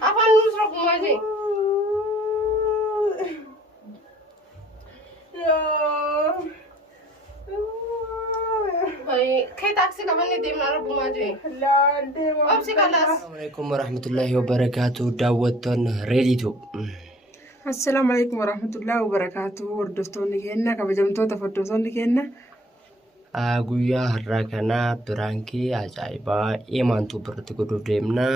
afaan nusra kumaje كي تاكسي كمان دي من عرب ماجي لا دي ما أمسك خلاص السلام عليكم ورحمة الله وبركاته دعوتنا ريديتو السلام عليكم ورحمة الله وبركاته وردفتوني كنا كبجمتو تفردفتوني كنا guyyaa har'aa kana biraankii ajaa'ibaa imaantu birratti godhuuf deemna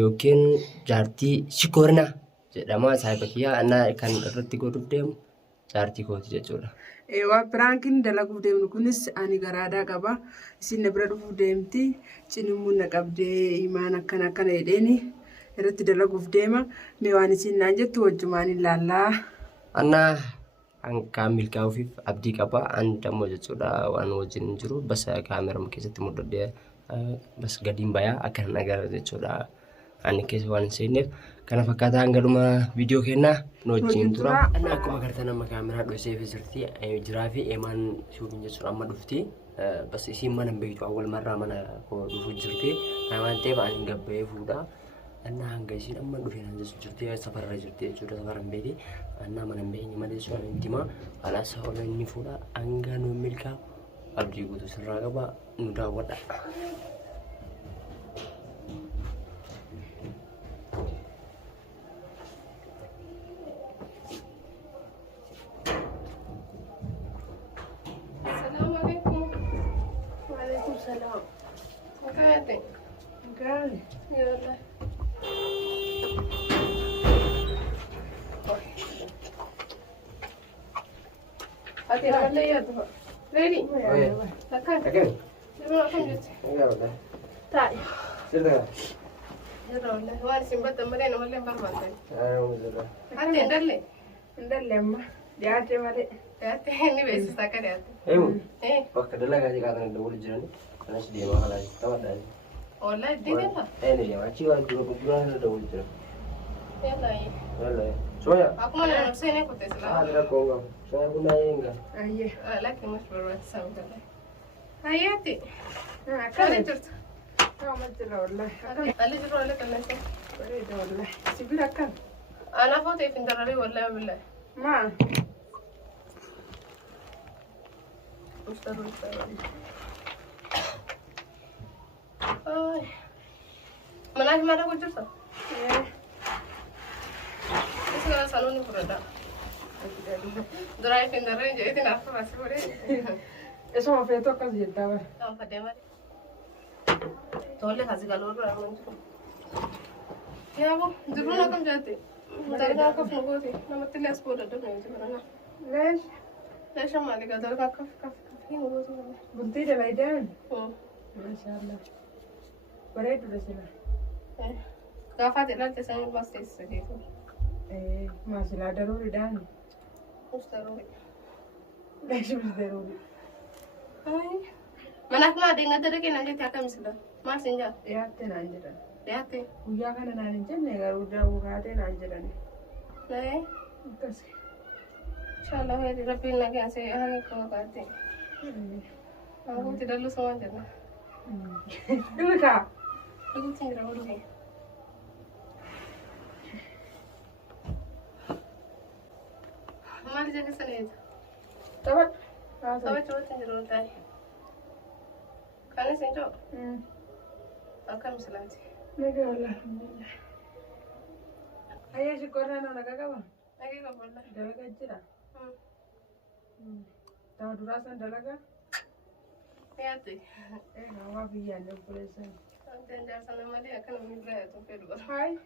yookiin jaartii shikoorna jedhama saayibakiyyaa kan irratti godhuuf deemu jaartii kooti jechuudha. Waa biraankiin dalaguuf deemnu kunis ani garaadaa qaba isin bira dhufuuf deemti cinimmuun na qabdee imaan akkana jedheeni irratti dalaguuf deema mee waan isin naan jettu wajjumaan ilaallaa. Annaa kan milkaa'uufiif abdii qaba ani dammoo jechuudha waan wajjin jiru bas kaameraa keessatti mul'adhee bas gadiin bayaa akka nagar jechuudha ani keessa waan seeneef kana fakkaata hangaluma viidiyoo kennaa nu wajjin tura. Ana akkuma gartan amma kaameraa dhoosee jirti jiraa fi eemaan shuubin jechuudha amma dhufti bas isiin mana beektu awwal marraa mana dhufu jirti waan ta'eef ani gabbee fuudha. Anna hanga isiin amma dhufee nan jirti safarra jirti jechuudha safaran beekti anna mana beekni malee sun intima alaasa ola inni fuudha hanga nu milkaa abdii guutuu sirraa qaba nu daawwadha. Salam. Makasih. Makasih. Ya Allah. Hati ada ya tuh. Ready? Takkan. Takkan. Coba aku lihat. Enggak udah. Tak. Sudah. Ya Allah. Wah simbat temen yang oleh barbantan. Alhamdulillah. Hati ndalle. Ndalle amma. Dia ada male. Dia ada ini biasa sakit dia. Bakka dalagaa jiraatan iddoo waliin jiran kanas deemaa kalaa taphaadhaa. Oolaa deemaa? Deemaa achii waan dura gurguraan iddoo waliin jiran. Yaalaa. Soya. Akkuma nama seenee kuttee silaa. Haala koongam. Soya kun baay'ee hinga. Ayyee. Lakin mas barbaachisaa mudala. Ayyaati. Akkana jirtu. Akkama jira wallahi. Alli jiru wallee qilleensa. Bareeda wallahi. Sibira akkam. Ana footeef hin dararee wallahi billahi. Maa. Mana mana aku jual? Sekarang salon ini berada. Drive in the range, itu apa masih boleh? Eso mau foto kan jadi tahu. Apa dia mah? Tolong kasih kalau orang itu. Ya bu, dulu nak kamu jadi. Dari nak kamu nunggu sih, nama tilas bodoh tu nih sebenarnya. Les, les sama lagi dari nak kamu. Bunti dah laidan. Masyaallah. Berat sudah sila. Gafat itu nanti saya pasti segitu. Masalah daruri dan. Daruri. Dah sudah daruri. Mana aku ada ingat ada kena jadi apa misalnya? Masih enggak? Ya tena anjir. Ya teh. Uya kan nani jenne garuda buka tena anjir ni. Nah, kasih. Insyaallah hari Rabi lagi saya hari kau kate. Aku tidak lu sama aja. Dulu kak. Dulu tinggal dulu nih. Mari jaga sana itu. Coba. Coba tinggal dulu tadi. Kalian senjo. Akan misalnya. Naga Allah. Ayah syukurnya nak naga kawan. Naga kawan. Dalaga aja. Tahu durasan dalaga? Ya tuh. Awak biar dia boleh sen. Dan dasar nama dia akan menilai itu kedua. Hai.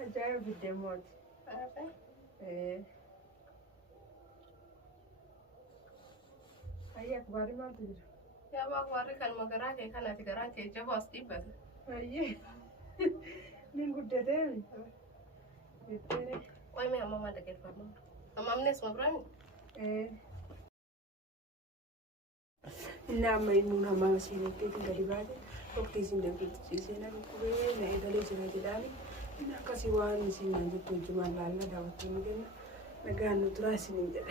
Ajaib video mod. Apa? Ayah kuari mana tu? Ya bak kuari kan magarah je kan nanti garah je jauh pasti ber. Ayah. Minggu dede. Dede. Oi me mama ada ket mama. Mama ni semua berani. Nama ini nama sini kita dari mana? Waktu sini kita sini aku ni dari sini jadi. Ina kasih wani sini nanti tujuh malam lah dapat mungkin negara nutra sini jadi.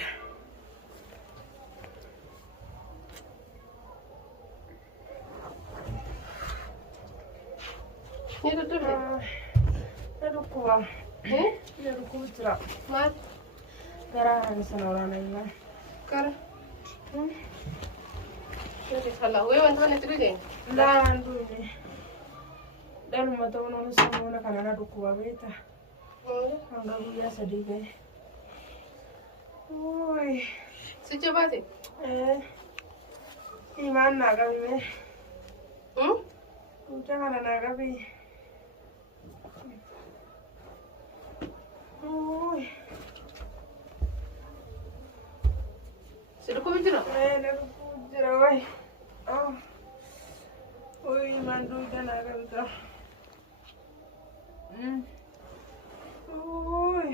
Ni tu tu. Rukkuba. Rukkuba jira. Maal? Garaa haala sana waraana ilaa. Kara. Ni kala wee wanta kana tirige. Laan duuni. Dhaluma ta'uun ol samuuna kanana rukkuba beekta. Hanga guyyaa sadii gahe. Oy. Si jabaate. Imaan naa qabime. Hmm? Mucaa kana naa qabi. Oy. Si dhukkubi jira? Na rukkuba jira waay. Oy imaan duudaa naa qabita. Oy.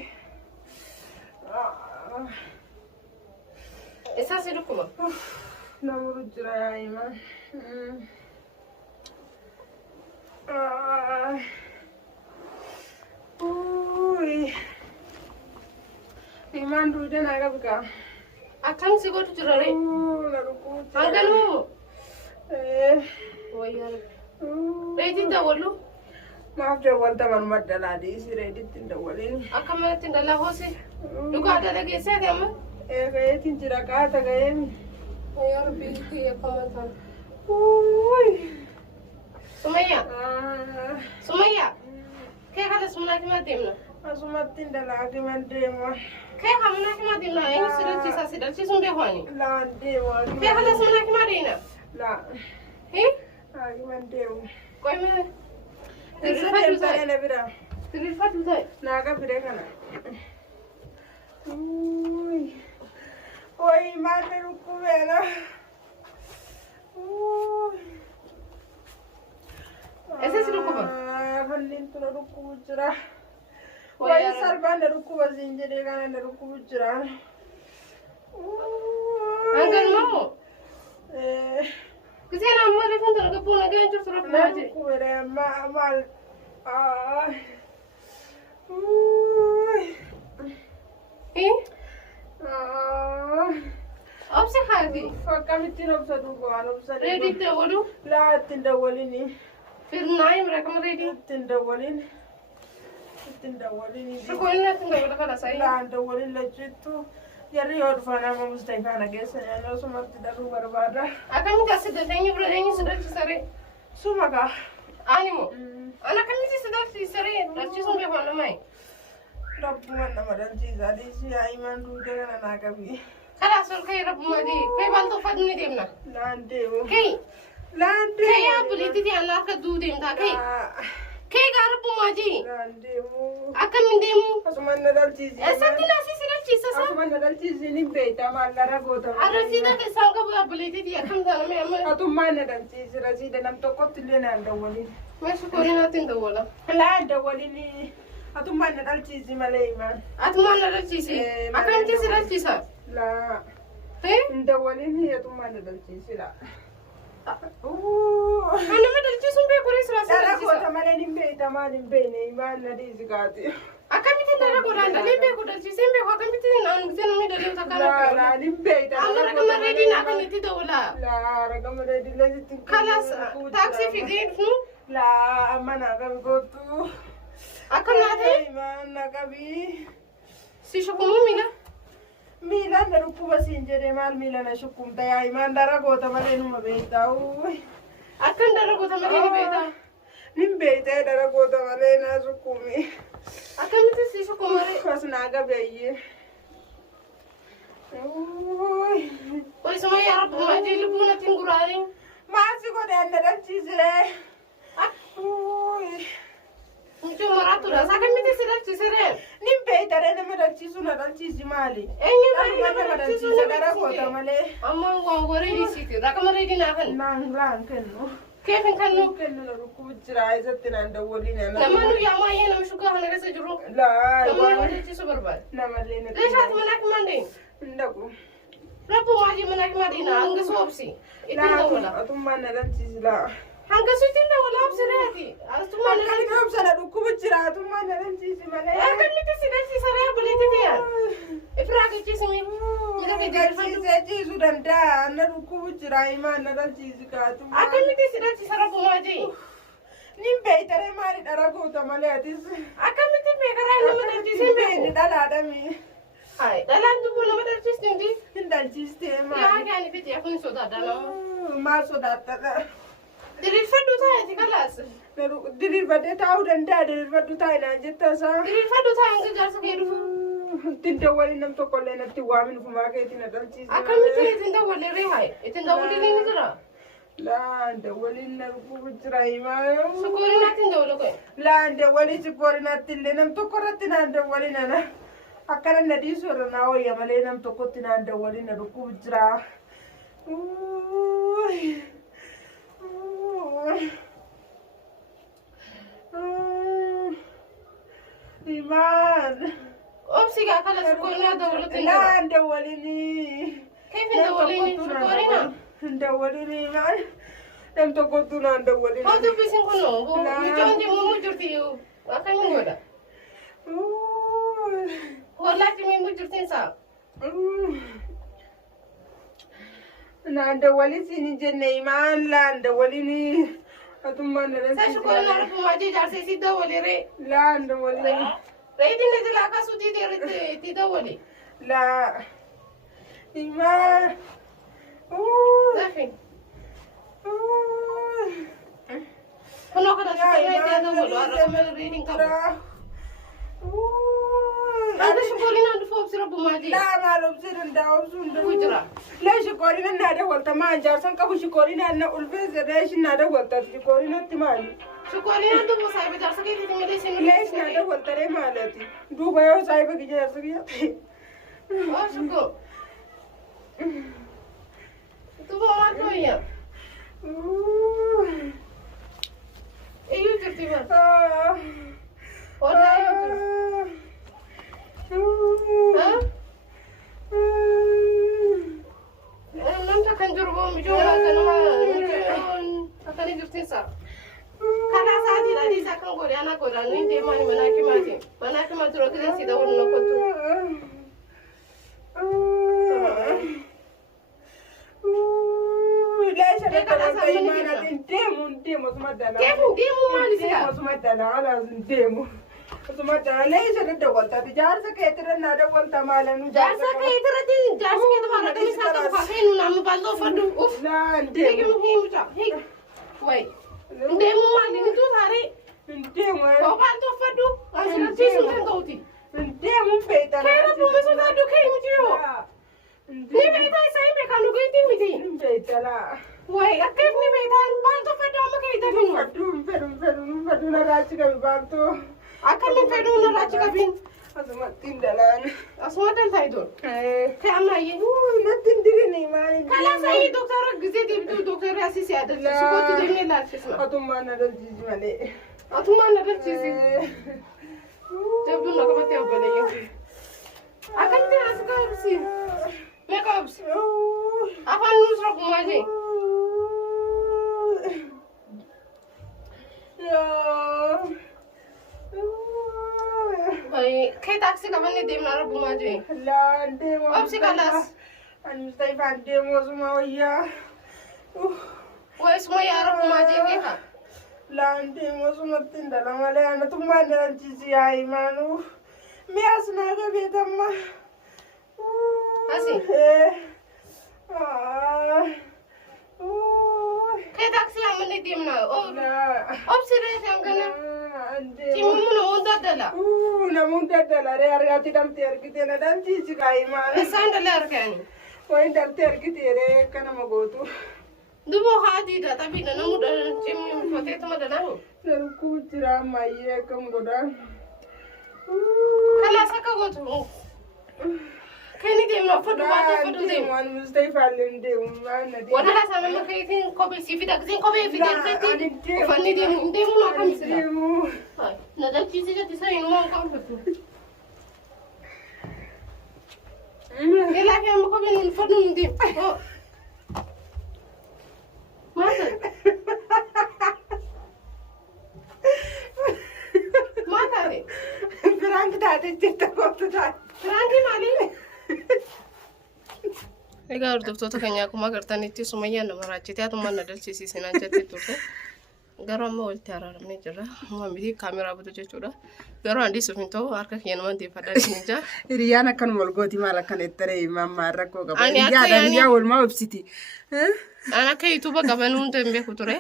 Isa si dhukkuba? Namuru jira yaa imaan. Oy. Imaan duudaa naa qabika. Akkam si godhu jira ree? Na rukkuba jira. Hangaluu? Wayyaa ree. Reetiin daawwallu? Maaf dawwalta manuma dalaadhii si reeditti hin dawwalin. Akka manatti dallaa hoose? Dhugaa dalageessee deema? Gaheetiin jira qaata gaheemi. Wayyaa rabbii kiyya kamantaan. Uy. Sumayyaa? Sumayyaa? Kee haala sumunaa himaa deemna? Asumatti hin dalaagiman deema. Kee hamunaa himaa deemna? Eenyu si dalchiisaa si dalchiisuun beekwaani? Laan deema. Kee haala sumunaa himaa deemna? Laa. Hii? Haagiman deemu. Qoy mee? Isa deemtanii na bira. Sirriifadhu ta'e. Naaga bire kana. Uy. Oy maanni rukkubeena. Uy. Ese si dhukkuba? Halliin tuna rukkubu jira. Wayi salphaan na rukkuba siin jedhee kana na rukkubu jira. Hangal moo? Kiseen ammoo reefun tana gabboo nagaan jirtu rakkoo Na jee. rukkubeera maal. Uy. Hii? Obsi haati. Akkamittiin obsa duuba waan obsa Reediif daawwalu? Laa ittiin dawwalini. Firnaa himra kama reedii? Ittiin dawwalin. Ittiin dawwalini. Rakkoo inni natti hin dawwala kana saayii? Laan dawwalin lachittu. Jarri yoo dhufan amma Mustafaa nageessa nyaanni osumatti daruu barbaada. Akkamitti as dalteenyi bira eenyu si dalchisa ree? Suma kaa. Ani moo? Ani akkamitti si dalchisa ree? Dalchisuun beekaa namayi? Rabbuman nama dalchiisa. Dhiisii haayimaan duudee kana naa qabi. Kalaas ol ka'ee rabbumaa dee. Ka'ee baaltoo uffatu ni deemna. Laan deemu. Ka'ee. Laan deemu. Ka'ee abbuleetti aannan akka duu deemtaa ka'ee. Ka'ee gaa rabbumaa jee. Laan deemu. Akkamiin deemu? Asuman na dalchiisi. Eessatti naasii si dalchiisa saa? Asuman na dalchiisi ni beektaa maallara gootama. Rasiida isaan qabu abbuleetti akkam taaname amma. Atummaan na dalchiisi. Rasiida nam tokkotti illee naan dawwalin. Meeshaa koolii naatti hin dawwala. Laan dawwalini. Atummaan na dalchiisi malee himaan. Atumaan na dalchiisi. Akkamitti si dalchiisa? Laa. Hee? Dawwalini atummaan na dalchiisi laa. Nama dalchisuun beeku rees raasii Dhala dalchisa. goota malee hin beekta maal hin beekne himaan na dhiisi kaati. Akkamitti dhala godhaan dhalee beeku dalchiseen beeku akkamitti naan gisee namni dhalee takka Laa laan hin beekta. amma ragama reediin akkamitti dawwala. Laa ragama reedillee sitti. Kalaas taaksii fidee dhufnu Laa amma naa qabi gootu. akkam naa ta'e Himaan na qabi. si shukumuu miila. Miilaan na dhukkuba siin jedhee maal miila na shukkumta yaa himaan dara goota malee numa beektaa. Akkam dhala goota malee ni beektaa. Nin beektee dara goota malee na shukkumi. Akkamitti si shukumaree. As naa gabeeyyee. Wai sama yaa rabbumaa jee lubbuu natti hin guraanii. Maasi godheen na dalchiisiree. Mucoo maraatudha. Akkamitti si dalchisiree? Nin beektaree nama dalchiisu na dalchiisi maali? Eenyu Nama nama dalchiisa dalchisuu dara goota malee. amma waan waree dhiisiiti. Raqama reedii naa kan. Laan kennu. Keef hin kannu. Kennu na dhukkubu jira isatti naan dawwaliin. Nama nu yaamaa iyyee nama shugaa kana keessa jiru. Laa Nama nama dalchisuu barbaada. namallee na Leeshaati manaa himaan deemu. hin dhaqu. Rabbumaa jee manaa himaa deena hanga soobsi. Ittiin dawwala. Atummaan na dalchiisi laa. Hanga ittiin dawwala obsireeti. Atummaan na Akkamitti obsana dhukkubu jira atummaan na dalchiisi malee. akkamitti si dalchisaree buleetti ta'an. Ifiraa gachiisimi. Mida gachiisifadhu. Galchiisee ciisuu danda'a. Na dhukkubu jira himaan na dalchiisi kaatu. Akkamitti si dalchisa rabbumaa jee. Nin beektaree maali Darago tamaleatis. Akkamitti beekaraa nama dalchiisee beeku? Ni dhalaadhami. Hai, dhalaan dubbuu nama dalchiisneeti. Hin dalchiistee maali? Yaa gaani fiti kun sodaadha nama. Maal sodaattadha? Diriirfadhu taa'eeti kalaas. Diriirfadhee taa'uu danda'a diriirfadhu taa'inaan jettasaa. Diriirfadhu taa'een jaarsa kee dhufu. Ittiin dawwaliin nam tokkollee natti waamin fumaa keetiin na dalchiise. Akkamitti ittiin dawwalee ree hai? Ittiin dawwalee ni jira. Laan dawwaliin na rukuu jira himaa. Sukoorii naatiin dawwalee koye. Laan dawwalii sukoorii natti illee nam tokko irratti naan dawwaliin ana. Akkana na dhiisuu irra naa wayya malee nam tokkotti naan dawwaliin na rukuu jira. Iman. Obsi gaa kala sukoorii naa dawwaleetiin jira. Laan dawwaliin. Keefin dawwaliin sukoorii naa. Dawwaliin iman. Nam tokkottu naan dawwaliin. Hoo dubbisiin kunoo. Mucoon deemuu jirti akkamiin godha? Wallahi mimu jirtiin saa. Naan dawwaliin siin jenne imaan laan dawwaliin. Atummaan dhala. Sa shukoon naa rufumaa jee jaarsee si dawwalee ree. Laan dawwaliin. Reetiin na jala akkasuu itti dawwalee. Laa. Imaan. Lafi. Kunoo kana shukoon naa dawwalu arraba reetiin qabu. Ada syukurin ada fob sirap bumaji. Dah malam sirin dah obsun dah. Bujra. Lah syukurin ada walta manjar sang kabu syukurin ada ulfez ada shin ada walta syukurin ada timali. Syukurin ada bu saya bejar sakit itu milih sini. Lesh ada walta re malati. Du bayo saya bagi jar sakit. Oh syukur. Itu bawa apa ya? Iyo tertiba. Oh dah iyo. Namta kan jurbo mijola kanama akan jurtin sa kana saati la di sakan gori ana gora ni de mani manaki mati ro kida sida wonno ko tu Leisha da kana sa mana demo sumadana demo mali sida sumadana ala demo Sumatra leisha da walta di jarsa ke tira na da walta malanu jarsa ke tira di jarsa ke tumara da sa ka fa henu na mu baldo fadu uf na de mu himu ta he wai de mu mali ni tu thare de mu ko baldo fadu asira ti su kan gauti de mu peta na ke mu su da du ke mu ti yo ni peta sai me kanu ke ti mi ti peta la wai akif ni peta baldo fadu ma ke ta fadu na rachi ka baldo Akan fedun na rachi kabin. Asma tindalan. Asma dal taidon. Kama ye. Na tindiri ni mani. Kala sai doktor gize de doktor asisi adal. Suko tu de mela sisma. Atumma na dal jizi male. Atumma na dal jizi. Jabdu na kabate obale ye. Akan te aska si. Makeups. Afan nusra kumaje. Ya. Baik, kayak taksi kapan nih dem nara bunga aja? Lah, dem. Apa sih kalas? Anu stay fan dem semua ya. Wah, semua ya arah bunga aja ya? Lah, dem semua tindak lama le, anak tuh mana cici ay manu. Mias naga beda mah. Asih. Kayak taksi yang mana dem nara? Oh, apa sih deh yang kana? Cimu mau dadala. Namun dadala re argati dam ter kite na dan cici kai ma. Esan dalar kan. Poin dar ter kite re kana magotu. Dubo hadi da tapi na namu da cimu fote to madana. Naru ku tira mai kam goda. Kala saka gotu. Kani dem na foto ba foto dem. Wan mustai fallen dem na dem. Wala sama ma kai tin ko be sifi da tin ko be fi der tin. Fani dem na kam sila. Na dal cici ga tisa inu ma kam foto. Gela ke mo ko be nun foto nun dem. Mata. Mata re. Frank da de citta ko ta. Frank mali. Egaa hordoftoota keenya akkuma agartanitti Sumayyaan nama raachitee hatummaan na dalchisiisinaan jettee turte. Garuu amma walitti araaramnee jirra. Miti kaameraa butu jechuudha. Garuu handi sufin ta'u harka keenya nama deeffadhaa isin ija. Hiriyaan akkanuma wal gooti maal akkana ittare mammaa rakkoo qaba. Hiriyaa walumaa ibsiti. Ani akka yuutuuba qaban hunda hin beeku ture.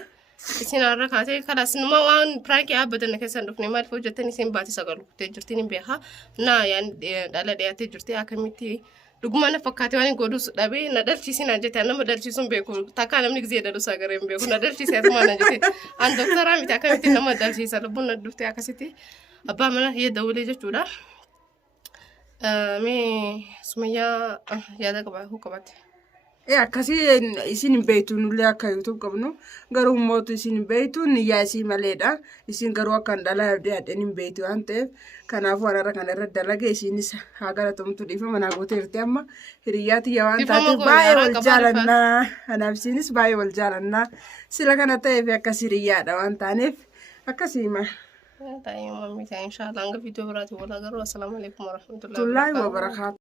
Isin har'a kaatee kanas nama waan pirankii dhaabbatan keessan dhufne maaliif hojjetan isin baatii sagal kuttee jirtiin hin beekaa. Naa yaan dhala dhiyaatee jirti akkamitti dhuguma na fakkaatee waan godhus dhabee na dhalchiisin ajjete nama dhalchiisuun beeku takkaa namni gisee dhalu sagaree hin beeku na dhalchiisee asuma na jette an doktara miti akkamitti nama dhalchiisa lubbuun na dhuftee akkasitti abbaa mana yedda ulee jechuudha. Mee Sumayyaa yaada qabatte. Akkasii isin hin beektuun illee akka YouTube qabnu garuu mootu isin hin beektuun niyyaa isii maleedha. Isin garuu akka dhalaa yaadeen hin beektu waan ta'eef kanaafuu warra kana irra dalage isinis haa galatamtu dhiifa manaa gootee jirti amma hiriyaa tiyya waan taateef baay'ee wal jaalannaa. Kanaaf isinis baay'ee wal jaalannaa. Sila kana ta'eef akkas hiriyaadha waan taaneef akkasii ma. Taa'ee mammi taa'ee inshaallah hanga viidiyoo biraatiin wal agarru. Assalaamu alaikum warahmatullahi wabarakatuh.